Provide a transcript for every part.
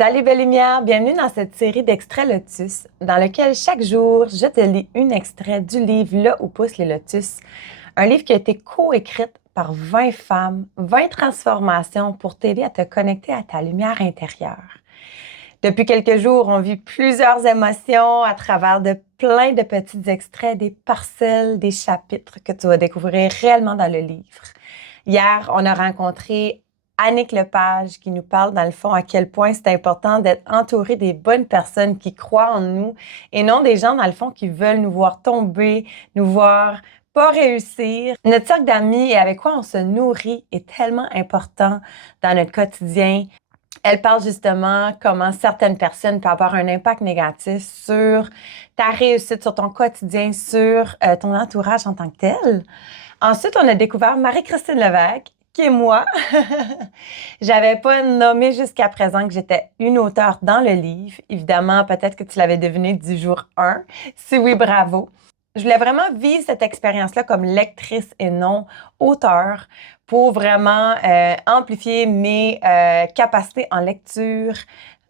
Salut belle lumière, bienvenue dans cette série d'extraits lotus dans lequel chaque jour je te lis un extrait du livre Là où poussent les lotus, un livre qui a été coécrit par 20 femmes, 20 transformations pour t'aider à te connecter à ta lumière intérieure. Depuis quelques jours, on vit plusieurs émotions à travers de plein de petits extraits, des parcelles, des chapitres que tu vas découvrir réellement dans le livre. Hier, on a rencontré Annick Lepage qui nous parle dans le fond à quel point c'est important d'être entouré des bonnes personnes qui croient en nous et non des gens dans le fond qui veulent nous voir tomber, nous voir pas réussir. Notre cercle d'amis et avec quoi on se nourrit est tellement important dans notre quotidien. Elle parle justement comment certaines personnes peuvent avoir un impact négatif sur ta réussite, sur ton quotidien, sur ton entourage en tant que tel. Ensuite, on a découvert Marie-Christine Lévesque, qui est moi. J'avais pas nommé jusqu'à présent que j'étais une auteure dans le livre. Évidemment, peut-être que tu l'avais deviné du jour 1. Si oui, bravo. Je voulais vraiment vivre cette expérience-là comme lectrice et non auteure pour vraiment amplifier mes capacités en lecture,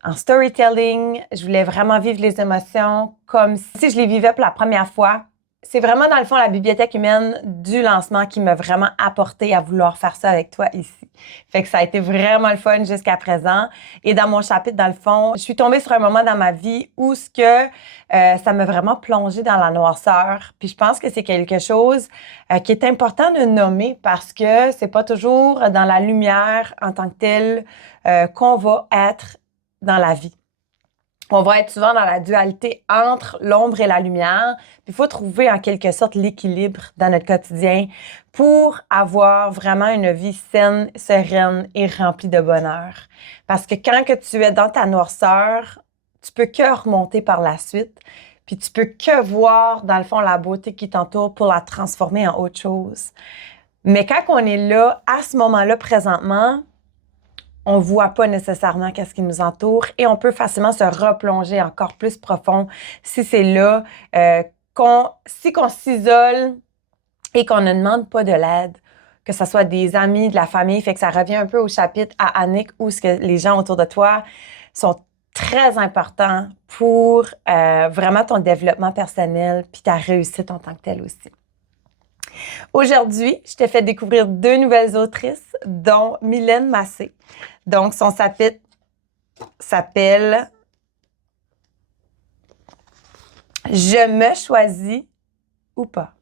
en storytelling. Je voulais vraiment vivre les émotions comme si je les vivais pour la première fois. C'est vraiment, dans le fond, la bibliothèque humaine du lancement qui m'a vraiment apporté à vouloir faire ça avec toi ici. Fait que ça a été vraiment le fun jusqu'à présent. Et dans mon chapitre, dans le fond, je suis tombée sur un moment dans ma vie où ça m'a vraiment plongée dans la noirceur. Puis je pense que c'est quelque chose qui est important de nommer parce que c'est pas toujours dans la lumière en tant que telle qu'on va être dans la vie. On va être souvent dans la dualité entre l'ombre et la lumière. Puis il faut trouver en quelque sorte l'équilibre dans notre quotidien pour avoir vraiment une vie saine, sereine et remplie de bonheur. Parce que quand que tu es dans ta noirceur, tu peux que remonter par la suite. Puis tu peux que voir dans le fond la beauté qui t'entoure pour la transformer en autre chose. Mais quand on est là, à ce moment-là présentement, on voit pas nécessairement qu'est-ce qui nous entoure et on peut facilement se replonger encore plus profond si c'est là qu'on s'isole et qu'on ne demande pas de l'aide, que ce soit des amis, de la famille. Fait que ça revient un peu au chapitre à Annick où ce que les gens autour de toi sont très importants pour vraiment ton développement personnel puis ta réussite en tant que telle aussi. Aujourd'hui, je t'ai fait découvrir 2 nouvelles autrices, dont Mylène Massé. Donc, son chapitre s'appelle « Je me choisis ou pas ».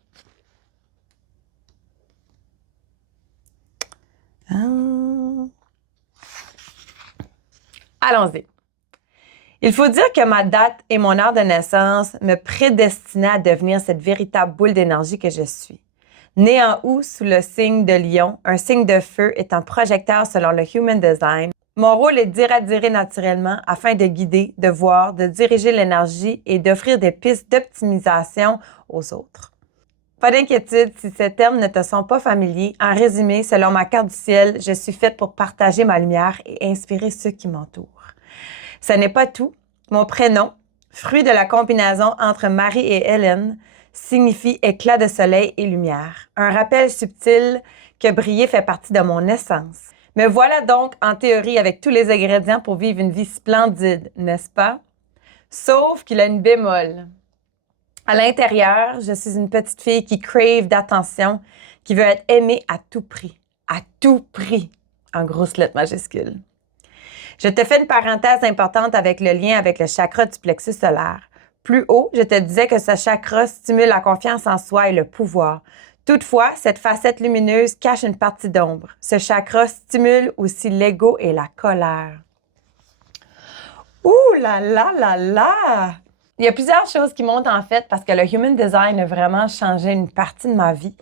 Allons-y. Il faut dire que ma date et mon heure de naissance me prédestinaient à devenir cette véritable boule d'énergie que je suis. Né en août sous le signe de Lion, un signe de feu est un projecteur selon le Human Design. Mon rôle est d'irradier naturellement afin de guider, de voir, de diriger l'énergie et d'offrir des pistes d'optimisation aux autres. Pas d'inquiétude si ces termes ne te sont pas familiers. En résumé, selon ma carte du ciel, je suis faite pour partager ma lumière et inspirer ceux qui m'entourent. Ce n'est pas tout. Mon prénom, fruit de la combinaison entre Marie et Hélène, signifie éclat de soleil et lumière. Un rappel subtil que briller fait partie de mon essence. Me voilà donc en théorie avec tous les ingrédients pour vivre une vie splendide, n'est-ce pas? Sauf qu'il a une bémol. À l'intérieur, je suis une petite fille qui crave d'attention, qui veut être aimée à tout prix, en grosses lettres majuscules. Je te fais une parenthèse importante avec le lien avec le chakra du plexus solaire. Plus haut, je te disais que ce chakra stimule la confiance en soi et le pouvoir. Toutefois, cette facette lumineuse cache une partie d'ombre. Ce chakra stimule aussi l'ego et la colère. Ouh là là là là! Il y a plusieurs choses qui montent en fait parce que le Human Design a vraiment changé une partie de ma vie.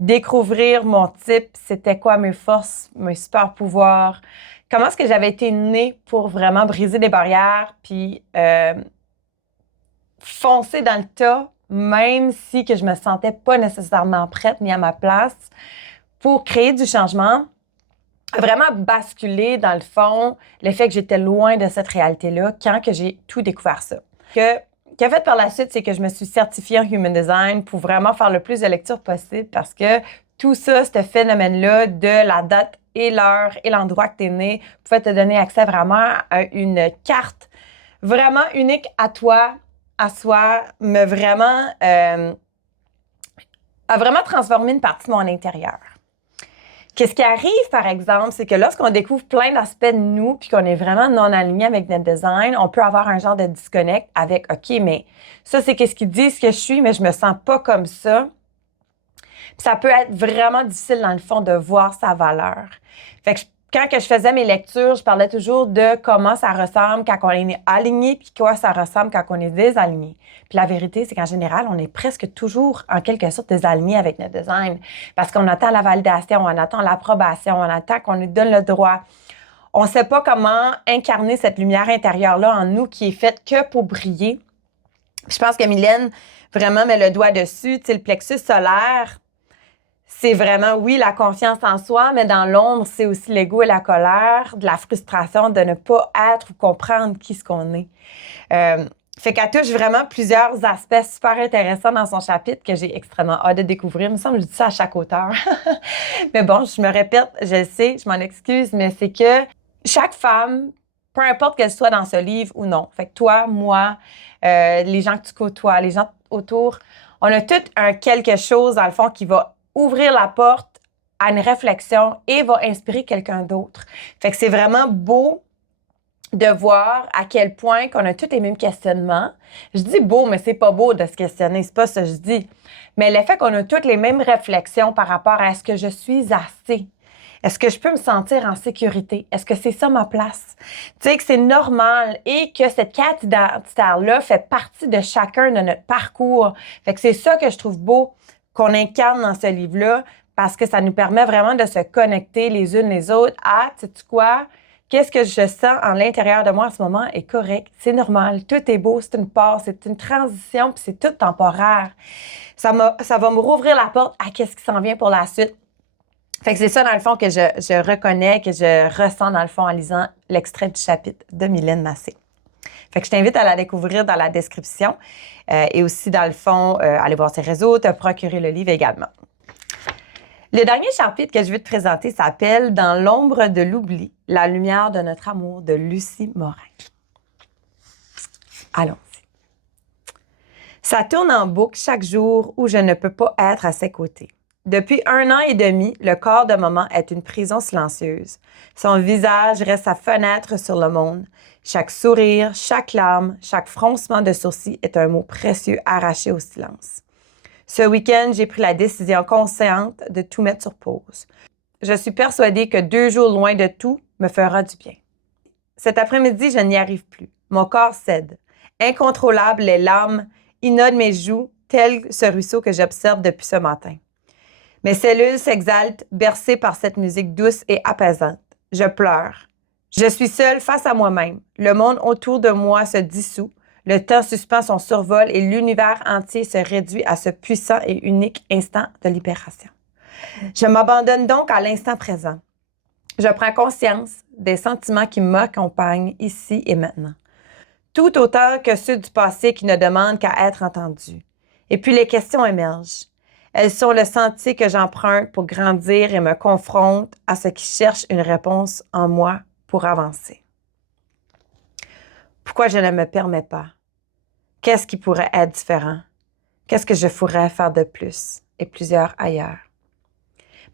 Découvrir mon type, c'était quoi mes forces, mes super pouvoirs, comment est-ce que j'avais été née pour vraiment briser des barrières puis foncer dans le tas, même si que je me sentais pas nécessairement prête ni à ma place pour créer du changement. Vraiment basculer dans le fond le fait que j'étais loin de cette réalité-là quand que j'ai tout découvert ça. Qu'en fait par la suite, c'est que je me suis certifiée en Human Design pour vraiment faire le plus de lectures possible parce que tout ça, ce phénomène-là de la date et l'heure et l'endroit que tu es né, pouvait te donner accès vraiment à une carte vraiment unique à toi, à soi, a vraiment transformé une partie de mon intérieur. Qu'est-ce qui arrive, par exemple, c'est que lorsqu'on découvre plein d'aspects de nous puis qu'on est vraiment non aligné avec notre design, on peut avoir un genre de disconnect avec, OK, mais ça, c'est qu'est-ce qu'ils disent que je suis, mais je me sens pas comme ça. Puis ça peut être vraiment difficile, dans le fond, de voir sa valeur. Fait que quand que je faisais mes lectures, je parlais toujours de comment ça ressemble quand on est aligné puis quoi ça ressemble quand on est désaligné. Puis la vérité, c'est qu'en général, on est presque toujours, en quelque sorte, désaligné avec notre design parce qu'on attend la validation, on attend l'approbation, on attend qu'on nous donne le droit. On ne sait pas comment incarner cette lumière intérieure-là en nous qui est faite que pour briller. Puis je pense que Mylène vraiment met le doigt dessus. Tu sais, le plexus solaire, c'est vraiment, oui, la confiance en soi, mais dans l'ombre, c'est aussi l'ego et la colère, de la frustration de ne pas être ou comprendre qui ce qu'on est. Fait qu'elle touche vraiment plusieurs aspects super intéressants dans son chapitre que j'ai extrêmement hâte de découvrir. Il me semble que je dis ça à chaque auteur. Mais bon, je me répète, je le sais, je m'en excuse, mais c'est que chaque femme, peu importe qu'elle soit dans ce livre ou non, fait que toi, moi, les gens que tu côtoies, les gens autour, on a tout un quelque chose, dans le fond, qui va ouvrir la porte à une réflexion et va inspirer quelqu'un d'autre. Fait que c'est vraiment beau de voir à quel point qu'on a tous les mêmes questionnements. Je dis beau, mais c'est pas beau de se questionner, c'est pas ça que je dis. Mais le fait qu'on a toutes les mêmes réflexions par rapport à est-ce que je suis assez? Est-ce que je peux me sentir en sécurité? Est-ce que c'est ça ma place? Tu sais, que c'est normal et que cette quête identitaire-là fait partie de chacun de notre parcours. Fait que c'est ça que je trouve beau qu'on incarne dans ce livre-là parce que ça nous permet vraiment de se connecter les unes les autres à, sais-tu quoi? Qu'est-ce que je sens en l'intérieur de moi en ce moment est correct, c'est normal, tout est beau, c'est une part, c'est une transition, puis c'est tout temporaire. Ça va me rouvrir la porte à qu'est-ce qui s'en vient pour la suite. Fait que c'est ça, dans le fond, que je reconnais, que je ressens, dans le fond, en lisant l'extrait du chapitre de Mylène Massé. Fait que je t'invite à la découvrir dans la description et aussi, dans le fond, aller voir ses réseaux, te procurer le livre également. Le dernier chapitre que je veux te présenter s'appelle « Dans l'ombre de l'oubli, la lumière de notre amour » de Lucie Morin. Allons-y. Ça tourne en boucle chaque jour où je ne peux pas être à ses côtés. Depuis 1 an et demi, le corps de maman est une prison silencieuse. Son visage reste sa fenêtre sur le monde. Chaque sourire, chaque larme, chaque froncement de sourcils est un mot précieux arraché au silence. Ce week-end, j'ai pris la décision consciente de tout mettre sur pause. Je suis persuadée que 2 jours loin de tout me fera du bien. Cet après-midi, je n'y arrive plus. Mon corps cède. Incontrôlable, les larmes inondent mes joues, tel ce ruisseau que j'observe depuis ce matin. Mes cellules s'exaltent, bercées par cette musique douce et apaisante. Je pleure. Je suis seule face à moi-même. Le monde autour de moi se dissout. Le temps suspend son survol et l'univers entier se réduit à ce puissant et unique instant de libération. Je m'abandonne donc à l'instant présent. Je prends conscience des sentiments qui m'accompagnent ici et maintenant. Tout autant que ceux du passé qui ne demandent qu'à être entendus. Et puis les questions émergent. Elles sont le sentier que j'emprunte pour grandir et me confrontent à ce qui cherche une réponse en moi pour avancer. Pourquoi je ne me permets pas? Qu'est-ce qui pourrait être différent? Qu'est-ce que je pourrais faire de plus? Et plusieurs ailleurs.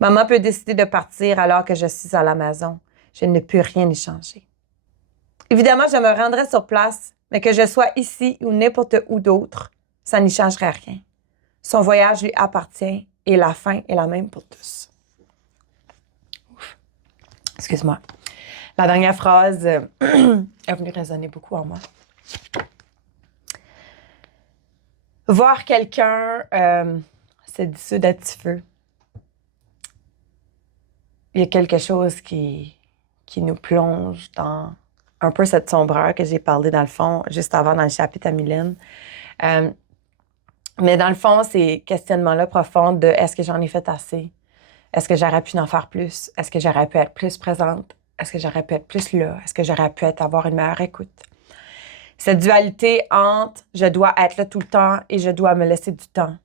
Maman peut décider de partir alors que je suis à la maison. Je ne peux rien y changer. Évidemment, je me rendrai sur place, mais que je sois ici ou n'importe où d'autre, ça n'y changerait rien. Son voyage lui appartient et la fin est la même pour tous. Ouf. Excuse-moi. La dernière phrase est venue résonner beaucoup en moi. Voir quelqu'un se dissoudre à petit feu. Il y a quelque chose qui nous plonge dans un peu cette sombreur que j'ai parlé dans le fond, juste avant dans le chapitre à Mylène. Mais dans le fond, ces questionnements-là profonds de est-ce que j'en ai fait assez? Est-ce que j'aurais pu en faire plus? Est-ce que j'aurais pu être plus présente? Est-ce que j'aurais pu être plus là? Est-ce que j'aurais pu avoir une meilleure écoute? Cette dualité entre je dois être là tout le temps et je dois me laisser du temps.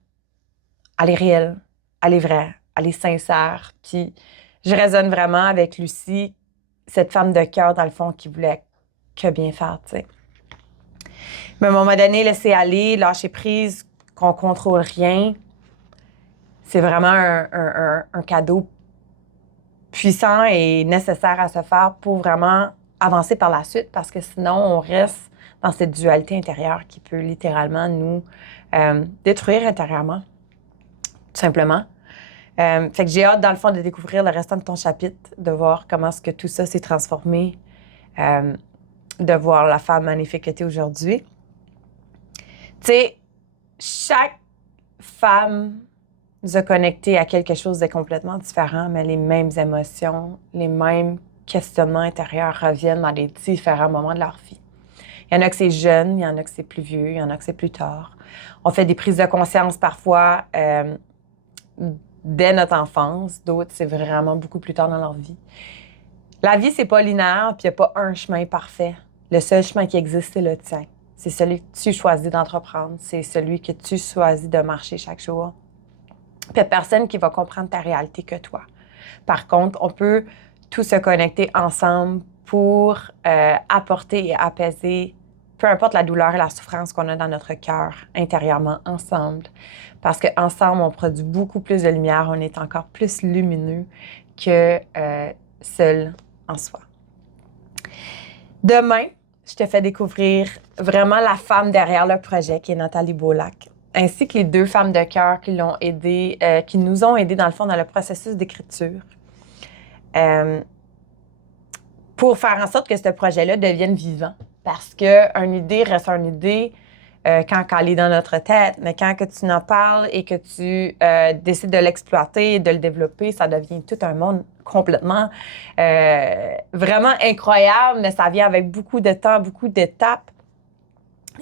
Elle est réelle, elle est vraie, elle est sincère. Puis je résonne vraiment avec Lucie, cette femme de cœur, dans le fond, qui voulait que bien faire, tu sais. Mais à un moment donné, laisser aller, lâcher prise, qu'on contrôle rien, c'est vraiment un cadeau puissant et nécessaire à se faire pour vraiment avancer par la suite, parce que sinon, on reste dans cette dualité intérieure qui peut littéralement nous détruire intérieurement, tout simplement. Fait que j'ai hâte, dans le fond, de découvrir le restant de ton chapitre, de voir comment est-ce que tout ça s'est transformé, de voir la femme magnifique que tu es aujourd'hui. Tu sais, chaque femme nous a connectés à quelque chose de complètement différent, mais les mêmes émotions, les mêmes questionnements intérieurs reviennent dans les différents moments de leur vie. Il y en a que c'est jeune, il y en a que c'est plus vieux, il y en a que c'est plus tard. On fait des prises de conscience parfois dès notre enfance, d'autres, c'est vraiment beaucoup plus tard dans leur vie. La vie, c'est pas linéaire, puis il n'y a pas un chemin parfait. Le seul chemin qui existe, c'est le tien. C'est celui que tu choisis d'entreprendre, c'est celui que tu choisis de marcher chaque jour. Puis il n'y a personne qui va comprendre ta réalité que toi. Par contre, on peut tous se connecter ensemble pour apporter et apaiser peu importe la douleur et la souffrance qu'on a dans notre cœur intérieurement ensemble. Parce qu'ensemble, on produit beaucoup plus de lumière, on est encore plus lumineux que seul en soi. Demain, je te fais découvrir vraiment la femme derrière le projet, qui est Nathalie Beaulac, ainsi que les 2 femmes de cœur qui l'ont aidé, qui nous ont aidés dans le fond dans le processus d'écriture, pour faire en sorte que ce projet-là devienne vivant. Parce qu'une idée reste une idée quand elle est dans notre tête, mais quand que tu en parles et que tu décides de l'exploiter, de le développer, ça devient tout un monde complètement vraiment incroyable, mais ça vient avec beaucoup de temps, beaucoup d'étapes.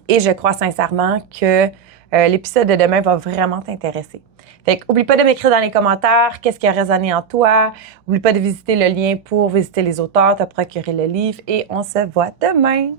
Et je crois sincèrement que l'épisode de demain va vraiment t'intéresser. Fait que, oublie pas de m'écrire dans les commentaires qu'est-ce qui a résonné en toi. Oublie pas de visiter le lien pour visiter les auteurs, te procurer le livre et on se voit demain.